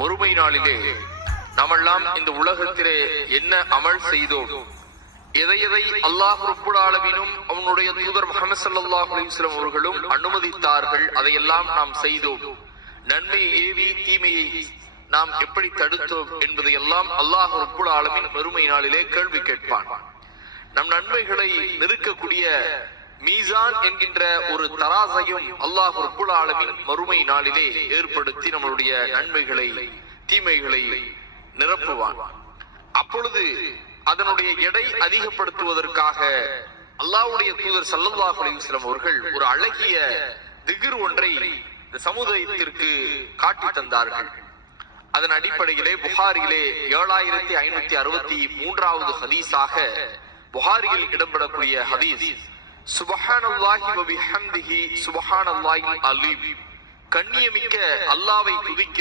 மறுமை நாளிலே நாமெல்லாம் இந்த உலகத்திலே என்ன அமல் செய்தோம், எதை அல்லாஹ் ரப்புல் ஆலமீனும் அவனுடைய தூதர் முஹம்மது ஸல்லல்லாஹு அலைஹி வஸல்லம் அவர்களும் அனுமதித்தார்கள், அதையெல்லாம் நாம் செய்தோம். நன்மையை ஏவி தீமையை நாம் எப்படி தடுத்தோம் என்பதை எல்லாம் அல்லாஹ் ரப்புல் ஆலமீன் மறுமை நாளிலே கேள்வி கேட்பான். நம் நன்மைகளை நிறுக்கக்கூடிய மீசான் என்கின்ற ஒரு தராசையும் அல்லாஹ் ரப்புல் ஆலமீன் மறுமை நாளிலே ஏற்படுத்தி நம்மளுடைய நன்மைகளை தீமைகளை நிரப்புவான். அப்பொழுது அதனுடைய எடை அதிகப்படுத்துவதற்காக அல்லாஹ்வுடைய தூதர் ஸல்லல்லாஹு அலைஹி வஸல்லம் அவர்கள் ஒரு அழகிய திக்ர் ஒன்றை இந்த சமுதாயத்திற்கு காட்டி தந்தார்கள். அதன் அடிப்படையிலே புகாரிலே 7563வது ஹதீஸாக புகாரியில் இடம்பெறக்கூடிய ஹதீஸ், சுப்ஹானல்லாஹி வ பிஹம்திஹி சுப்ஹானல்லாஹில் அலீம், கண்ணியமிக்க அல்லாஹ்வை துதிக்கிறேன்,